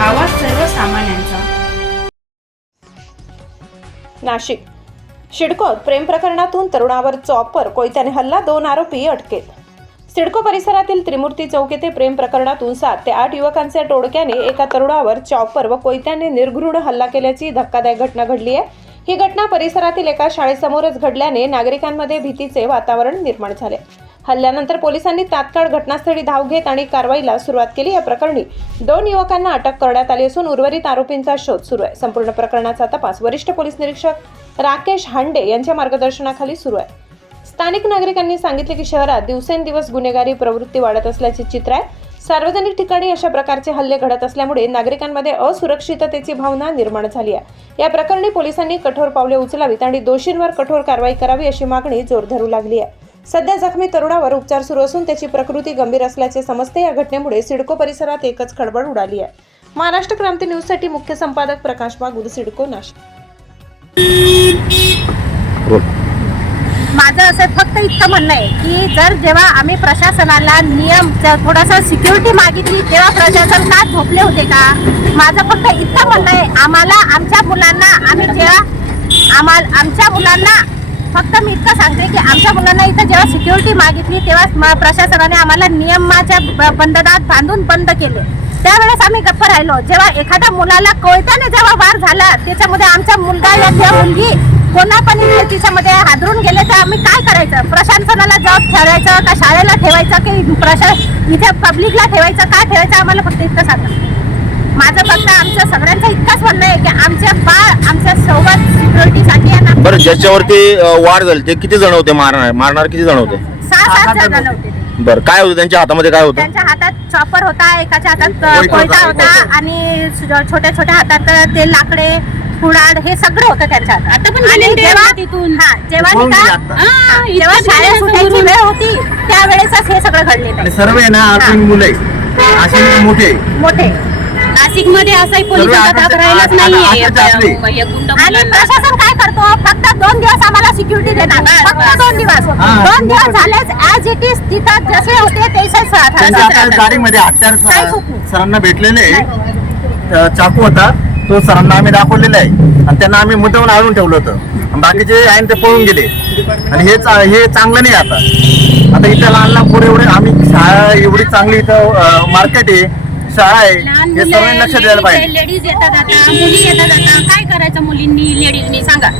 आवाज सर्वसामान्यांचा. नाशिक. शिडकोत प्रेम प्रकरणातून तरुणावर चॉपर कोयत्याने हल्ला दोन आरोपी अटकेत. सिडको परिसरातील त्रिमूर्ती चौक येथे प्रेम प्रकरणातून सात ते आठ युवकांच्या टोळक्याने एका तरुणावर चॉपर व कोयत्याने निर्घृण हल्ला केल्याची धक्कादायक घटना घडली आहे. ही घटना परिसरातील एका शाळेसमोरच घडल्याने नागरिकांमध्ये भीतीचे वातावरण निर्माण झाले. हल्ल्यानंतर पोलिसांनी तात्काळ घटनास्थळी धाव घेत आणि कारवाईला सुरुवात केली. या प्रकरणी दोन युवकांना अटक करण्यात आली असून उर्वरित आरोपींचा शोध सुरू आहे. संपूर्ण प्रकरणाचा तपास वरिष्ठ पोलीस निरीक्षक राकेश हांडे यांच्या मार्गदर्शनाखाली सुरू आहे. स्थानिक नागरिकांनी सांगितले की शहरात दिवसेंदिवस गुन्हेगारी प्रवृत्ती वाढत असल्याचे चित्र आहे. सार्वजनिक ठिकाणी अशा प्रकारचे हल्ले घडत असल्यामुळे नागरिकांमध्ये असुरक्षिततेची भावना निर्माण झाली आहे. या प्रकरणी पोलिसांनी कठोर पावले उचलावीत आणि दोषींवर कठोर कारवाई करावी अशी मागणी जोर धरू लागली आहे. सध्या जखमी तरुणावर उपचार सुरू असून त्याची प्रकृती गंभीर असल्याचे समजते. या घटनेमुळे सिडको परिसरात एकच खळबळ उडाली आहे. महाराष्ट्र क्रांती न्यूजसाठी मुख्य संपादक प्रकाश बागुल सिडको नाशिक. माझं असं फक्त इतकं म्हणणं आहे की जर जेव्हा आम्ही प्रशासनाला नियम थोडासा सिक्युरिटी मागितली तेव्हा प्रशासन का झोपले होते का? माझं फक्त इतकं म्हणणं आहे आम्हाला आमच्या मुलांना आम्ही जेव्हा आम्हाला आमच्या मुलांना फक्त मी इतकं सांगते की आमच्या मुलांना इथं जेव्हा सिक्युरिटी मागितली तेव्हा प्रशासनाने आम्हाला नियमाच्या बंधनात बांधून बंद केले. त्यावेळेस आम्ही गप्प राहिलो. जेव्हा एखाद्या मुलाला कोयत्याने जेव्हा वार झाला त्याच्यामध्ये आमचा मुलगा या किंवा मुलगी कोणा पण तिच्यामध्ये हादरून गेले तर आम्ही काय करायचं? प्रशासनाला जॉब ठेवायचं का शाळेला ठेवायचं की प्रशा इथे पब्लिकला ठेवायचं? काय ठेवायचं? आम्हाला फक्त इतकं सांगा. माझं फक्त आमच्या सगळ्यांचं इतकंच म्हणणं आहे की आमच्या बाळ ज्याच्यावरती अ, वार झाली ते किती जण होते मारणार? मारणार किती जण होते? सहा सात जण होते ते. बरं काय होतं त्यांच्या हातामध्ये काय होतं? त्यांच्या हातात चॉपर होता एकाच्या हातात अ, कोयता होता आणि छोट्या छोट्या हातात ते लाकडे कुडाड हे सगळं होतं त्यांच्या हातात. आता पण जेव्हा तिथून. हा जेव्हा हा, जेव्हा शाळेत सुटायची वेळ होती त्यावेळेसच हे सगळं घडलेलं आहे. आणि सर्व आहे ना आपण मुलं असे मोठे. मोठे. नाशिकमध्ये असंही पोलिसांचा आता- राहिलाच नाहीये. गुंड आणि. प्रशासन काय करतो? फक्त दोन दिवस आम्हाला सिक्युरिटी देणार फक्त दोन दिवस. दोन दिवस झालेच ऍज इट इज तिथं जसे होते तसेच गाडीमध्ये हत्यार नाही. सरांना भेटलेले. चाकू होता. तो सरांना आम्ही दाखवलेला आहे. आणि त्यांना आम्ही मुद्दावून आणून ठेवलं होतं. बाकीचे आहे ते पळून गेले. आणि हे हे चांगलं नाही आता. आता इथं लहान लहान पोरं एवढे आम्ही शाळा एवढी चांगली इथं मार्केट आहे. शाळा आहे. हे सर्वांनी लक्ष द्यायला पाहिजे. लेडीज येतात आता मुली येतात आता. काय करायचं मुलींनी लेडीजनी? सांगा.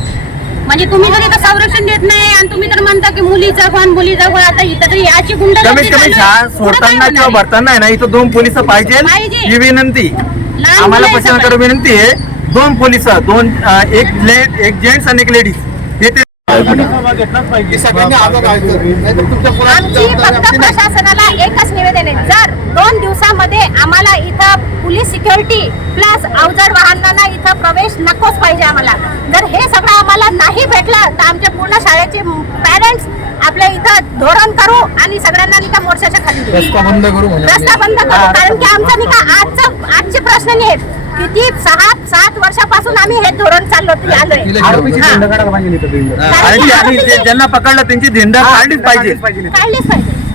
म्हणजे तुम्ही जर इथं संरक्षण देत नाही आणि तुम्ही तर म्हणता की मुलीचा पण मुलीचा पण आता इथं तरी याची गुंड कमीत कमी शाळा सोडताना किंवा भरताना आहे ना इथं दोन पोलीस पाहिजे. पाहिजे. ही विनंती. लहान आम्हाला मुलं प्रशासनाकडे विनंती आहे. दोन पोलीस दोन अ, एक लेड एक जेंट्स आणि एक लेडीज. हे ते आमची फक्त प्रशासनाला एकच निवेदन आहे जर दोन दिवसामध्ये आम्हाला इथं पोलीस सिक्युरिटी प्लस अवजड वाहनांना इथं प्रवेश नकोच पाहिजे आम्हाला. जर हे सगळं आम्हाला नाही भेटलं तर आमच्या पूर्ण शाळेचे पॅरेंट्स आपल्या इथं धोरण करू आणि सगळ्यांना नाही का मोर्चाच्या खाली. रस्ता बंद करू रस्ता बंद करू. कारण की आमचं नाही का आजचं आजचे प्रश्न नाही आहेत. किती सहा सात वर्षापासून आम्ही हे धोरण चाललो आलोय. ज्यांना पकडलं त्यांची धिंड काढलीच पाहिजे.